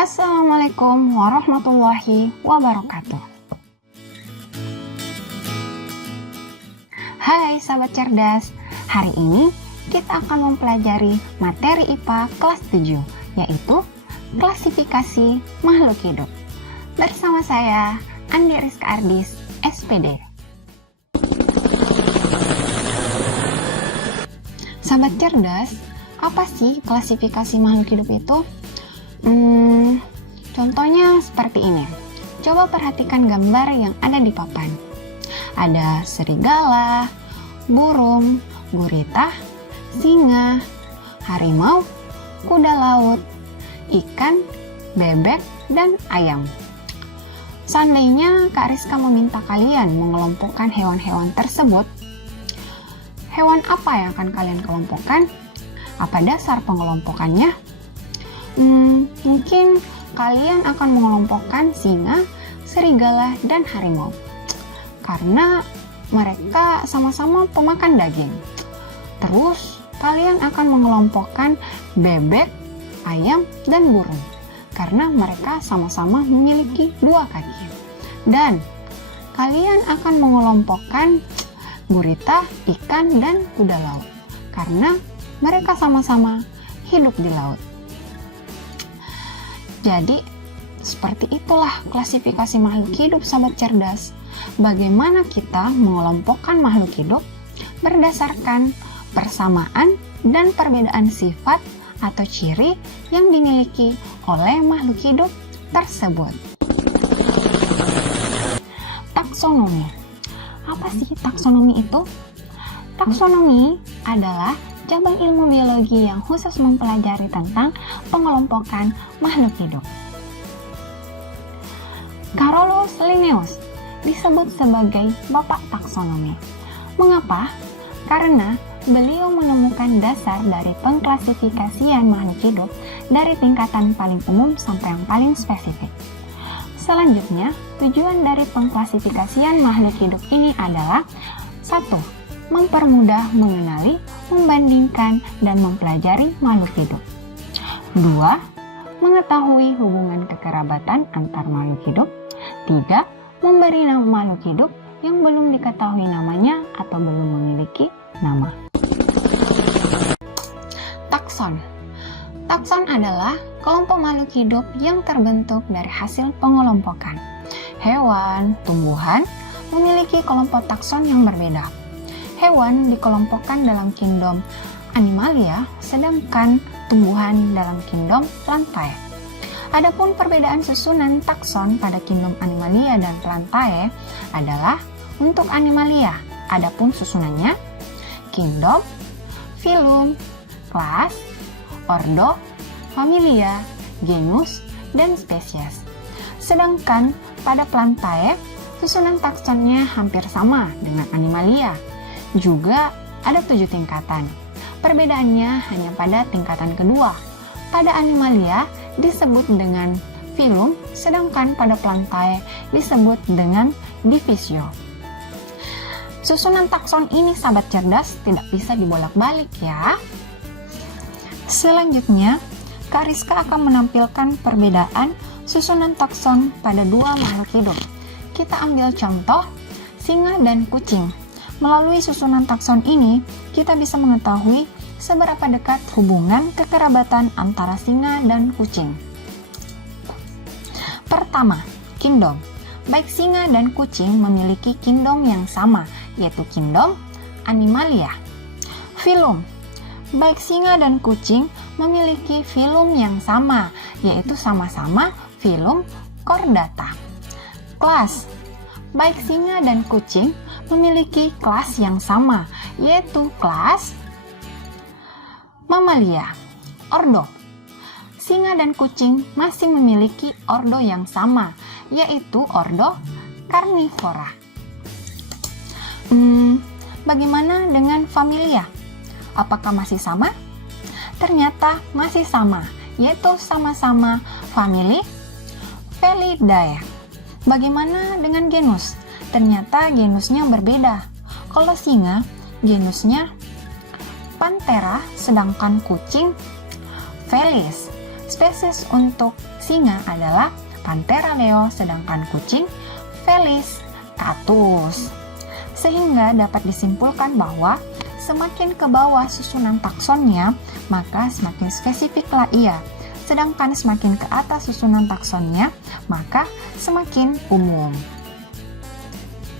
Assalamualaikum warahmatullahi wabarakatuh. Hai sahabat cerdas, hari ini kita akan mempelajari materi IPA kelas 7, yaitu klasifikasi makhluk hidup. Bersama saya, Andi Rizka Ardis, SPD. Sahabat cerdas, apa sih klasifikasi makhluk hidup itu? Contohnya seperti ini. Coba perhatikan gambar yang ada di papan. Ada serigala, burung, gurita, singa, harimau, kuda laut, ikan, bebek, dan ayam. Seandainya Kak Rizka meminta kalian mengelompokkan hewan-hewan tersebut, hewan apa yang akan kalian kelompokkan? Apa dasar pengelompokannya? Mungkin kalian akan mengelompokkan singa, serigala, dan harimau karena mereka sama-sama pemakan daging. Terus kalian akan mengelompokkan bebek, ayam, dan burung karena mereka sama-sama memiliki dua kaki. Dan kalian akan mengelompokkan gurita, ikan, dan kuda laut karena mereka sama-sama hidup di laut. Jadi, seperti itulah klasifikasi makhluk hidup sahabat cerdas. Bagaimana kita mengelompokkan makhluk hidup berdasarkan persamaan dan perbedaan sifat atau ciri yang dimiliki oleh makhluk hidup tersebut. Taksonomi. Apa sih taksonomi itu? Taksonomi adalah cabang ilmu biologi yang khusus mempelajari tentang pengelompokan makhluk hidup. Carolus Linnaeus disebut sebagai bapak taksonomi. Mengapa? Karena beliau menemukan dasar dari pengklasifikasian makhluk hidup dari tingkatan paling umum sampai yang paling spesifik. Selanjutnya, tujuan dari pengklasifikasian makhluk hidup ini adalah 1. Mempermudah mengenali, membandingkan, dan mempelajari makhluk hidup. 2. Mengetahui hubungan kekerabatan antar makhluk hidup. 3. Memberi nama makhluk hidup yang belum diketahui namanya atau belum memiliki nama. Takson. Takson adalah kelompok makhluk hidup yang terbentuk dari hasil pengelompokan. Hewan, tumbuhan memiliki kelompok takson yang berbeda. Hewan dikelompokkan dalam kingdom Animalia, sedangkan tumbuhan dalam kingdom Plantae. Adapun perbedaan susunan takson pada kingdom Animalia dan Plantae adalah untuk Animalia, adapun susunannya kingdom, phylum, kelas, ordo, familia, genus, dan spesies. Sedangkan pada Plantae, susunan taksonnya hampir sama dengan Animalia. Juga ada 7 tingkatan. Perbedaannya hanya pada tingkatan kedua. Pada Animalia disebut dengan phylum, sedangkan pada Plantae disebut dengan divisio. Susunan takson ini sahabat cerdas tidak bisa dibolak-balik ya. Selanjutnya, Kak Rizka akan menampilkan perbedaan susunan takson pada dua makhluk hidup. Kita ambil contoh singa dan kucing. Melalui susunan takson ini, kita bisa mengetahui seberapa dekat hubungan kekerabatan antara singa dan kucing. Pertama, kingdom. Baik singa dan kucing memiliki kingdom yang sama, yaitu kingdom Animalia. Phylum. Baik singa dan kucing memiliki phylum yang sama, yaitu sama-sama phylum Chordata. Kelas. Baik singa dan kucing memiliki kelas yang sama, yaitu kelas Mamalia. Ordo. Singa dan kucing masih memiliki ordo yang sama, yaitu ordo Carnivora. Bagaimana dengan familia? Apakah masih sama? Ternyata masih sama, yaitu sama-sama famili Felidae. Bagaimana dengan genus? Ternyata genusnya berbeda. Kalau singa, genusnya Panthera, sedangkan kucing Felis. Spesies untuk singa adalah Panthera leo, sedangkan kucing Felis catus. Sehingga dapat disimpulkan bahwa semakin ke bawah susunan taksonnya, maka semakin spesifiklah ia. Sedangkan semakin ke atas susunan taksonnya, maka semakin umum.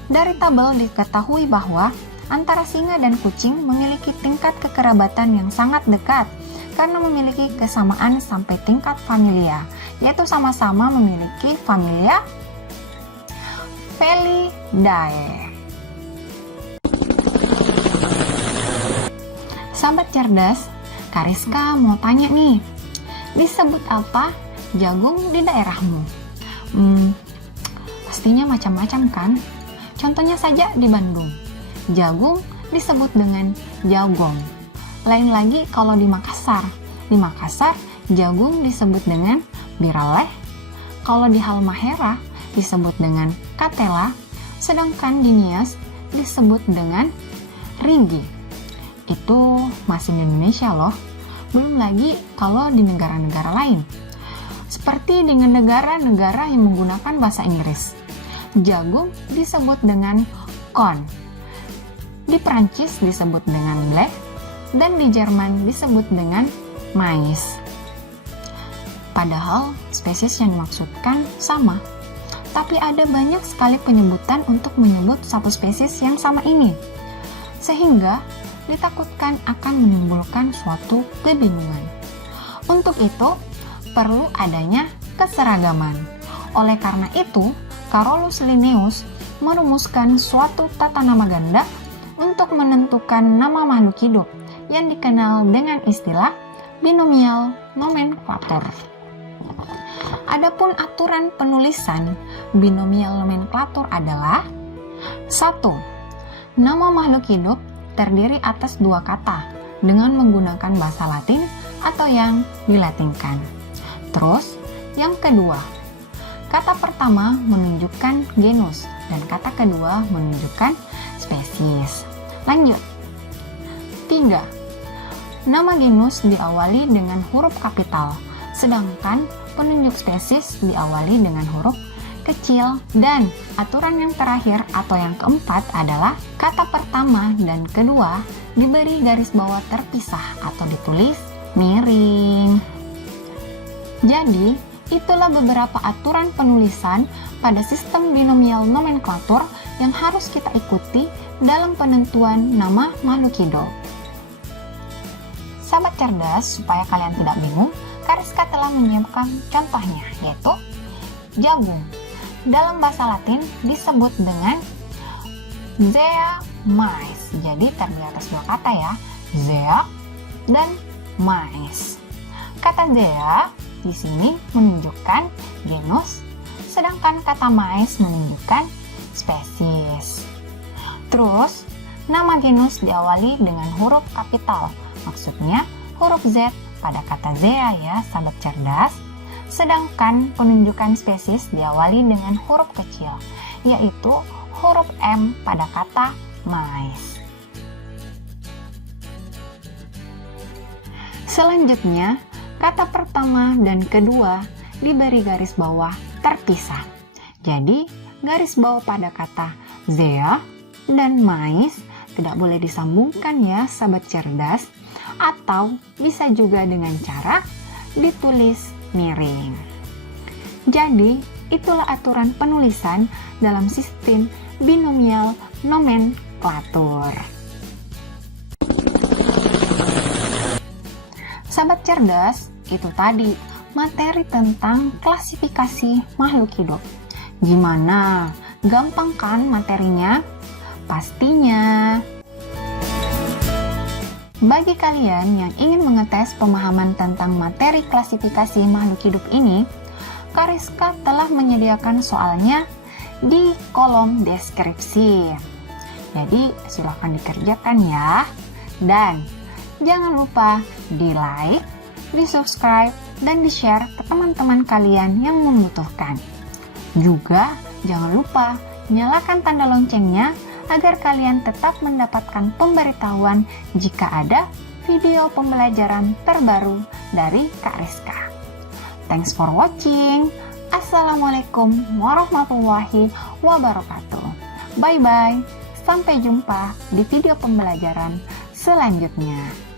Dari tabel diketahui bahwa antara singa dan kucing memiliki tingkat kekerabatan yang sangat dekat karena memiliki kesamaan sampai tingkat familia, yaitu sama-sama memiliki familia Felidae. Sahabat cerdas, Kariska mau tanya nih, disebut apa jagung di daerahmu? Pastinya macam-macam kan? Contohnya saja di Bandung, jagung disebut dengan jagong. Lain lagi kalau di Makassar. Di Makassar, jagung disebut dengan biraleh. Kalau di Halmahera disebut dengan katela, sedangkan di Nias disebut dengan rigi. Itu masih di Indonesia loh. Belum lagi kalau di negara-negara lain. Seperti dengan negara-negara yang menggunakan bahasa Inggris. Jagung disebut dengan corn. Di Prancis disebut dengan blé, dan di Jerman disebut dengan mais. Padahal spesies yang dimaksudkan sama, tapi ada banyak sekali penyebutan untuk menyebut satu spesies yang sama ini, sehingga ditakutkan akan menimbulkan suatu kebingungan. Untuk itu, perlu adanya keseragaman. Oleh karena itu, Carolus Linnaeus merumuskan suatu tata nama ganda untuk menentukan nama makhluk hidup yang dikenal dengan istilah binomial nomenklatur. Adapun aturan penulisan binomial nomenklatur adalah 1. Nama makhluk hidup terdiri atas dua kata dengan menggunakan bahasa Latin atau yang dilatinkan. Terus, yang kedua, kata pertama menunjukkan genus dan kata kedua menunjukkan spesies. Lanjut. 3. Nama genus diawali dengan huruf kapital, sedangkan penunjuk spesies diawali dengan huruf kecil. Dan aturan yang terakhir atau yang keempat adalah kata pertama dan kedua diberi garis bawah terpisah atau ditulis miring. Jadi, itulah beberapa aturan penulisan pada sistem binomial nomenklatur yang harus kita ikuti dalam penentuan nama makhluk hidup. Sahabat cerdas, supaya kalian tidak bingung, Kariska telah menyiapkan contohnya, yaitu jagung. Dalam bahasa Latin disebut dengan zea mais. Jadi terdiri atas dua kata ya, zea dan mais. Kata zea di sini menunjukkan genus, sedangkan kata mais menunjukkan spesies. Terus, nama genus diawali dengan huruf kapital, maksudnya huruf Z pada kata zea ya, sahabat cerdas. Sedangkan penunjukan spesies diawali dengan huruf kecil, yaitu huruf M pada kata mais. Selanjutnya, kata pertama dan kedua diberi garis bawah terpisah. Jadi, garis bawah pada kata zea dan mais tidak boleh disambungkan ya, sahabat cerdas, atau bisa juga dengan cara ditulis miring. Jadi, itulah aturan penulisan dalam sistem binomial nomenklatur. Sahabat cerdas, itu tadi materi tentang klasifikasi makhluk hidup. Gimana? Gampang kan materinya? Pastinya. Bagi kalian yang ingin mengetes pemahaman tentang materi klasifikasi makhluk hidup ini, Kariska telah menyediakan soalnya di kolom deskripsi. Jadi silahkan dikerjakan ya. Dan jangan lupa di like, di subscribe, dan di share ke teman-teman kalian yang membutuhkan. Juga jangan lupa nyalakan tanda loncengnya agar kalian tetap mendapatkan pemberitahuan jika ada video pembelajaran terbaru dari Kak Rizka. Thanks for watching. Assalamualaikum warahmatullahi wabarakatuh. Bye-bye. Sampai jumpa di video pembelajaran selanjutnya.